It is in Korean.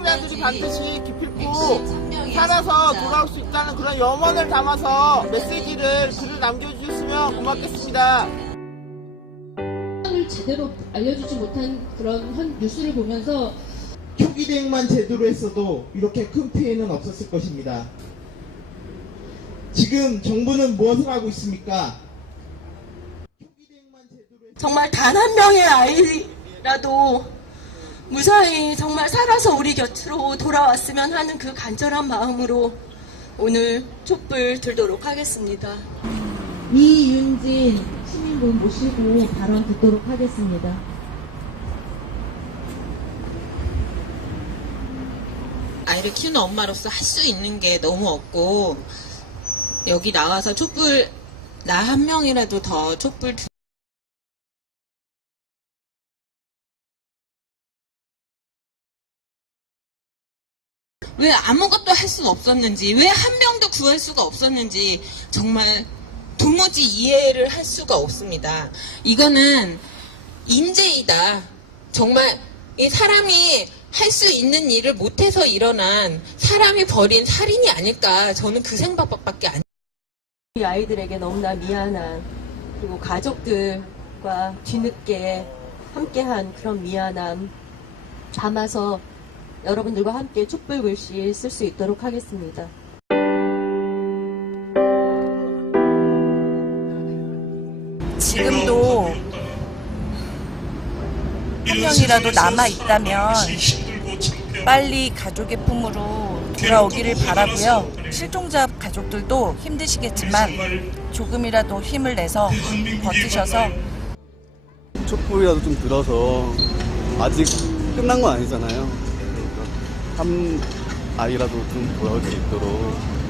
시청자들이 반드시 기필코 살아서 돌아올 수 있다는 그런 염원을 담아서 메시지를 글을 남겨주셨으면 고맙겠습니다. 을 제대로 알려주지 못한 그런 현 뉴스를 보면서 표기 대행만 제대로 했어도 이렇게 큰 피해는 없었을 것입니다. 지금 정부는 무엇을 하고 있습니까? 표기 대행만 제대로 했- 정말 단 한 명의 아이라도 무사히 정말 살아서 우리 곁으로 돌아왔으면 하는 그 간절한 마음으로 오늘 촛불 들도록 하겠습니다. 이윤진 시민분 모시고 발언 듣도록 하겠습니다. 아이를 키우는 엄마로서 할 수 있는 게 너무 없고 여기 나와서 촛불 나 한 명이라도 더 촛불 왜 아무것도 할 수가 없었는지 왜 한 명도 구할 수가 없었는지 정말 도무지 이해를 할 수가 없습니다. 이거는 인재이다. 정말 이 사람이 할 수 있는 일을 못해서 일어난 사람이 벌인 살인이 아닐까 저는 그 생각밖에 안이 아이들에게 너무나 미안한 그리고 가족들과 뒤늦게 함께한 그런 미안함 담아서 여러분들과 함께 촛불 글씨 쓸 수 있도록 하겠습니다. 지금도 한 명이라도 남아 있다면 빨리 가족의 품으로 돌아오기를 바라고요. 실종자 가족들도 힘드시겠지만 조금이라도 힘을 내서 버티셔서 촛불이라도 좀 들어서 아직 끝난 건 아니잖아요. 한 아이라도 좀 돌아올 수 있도록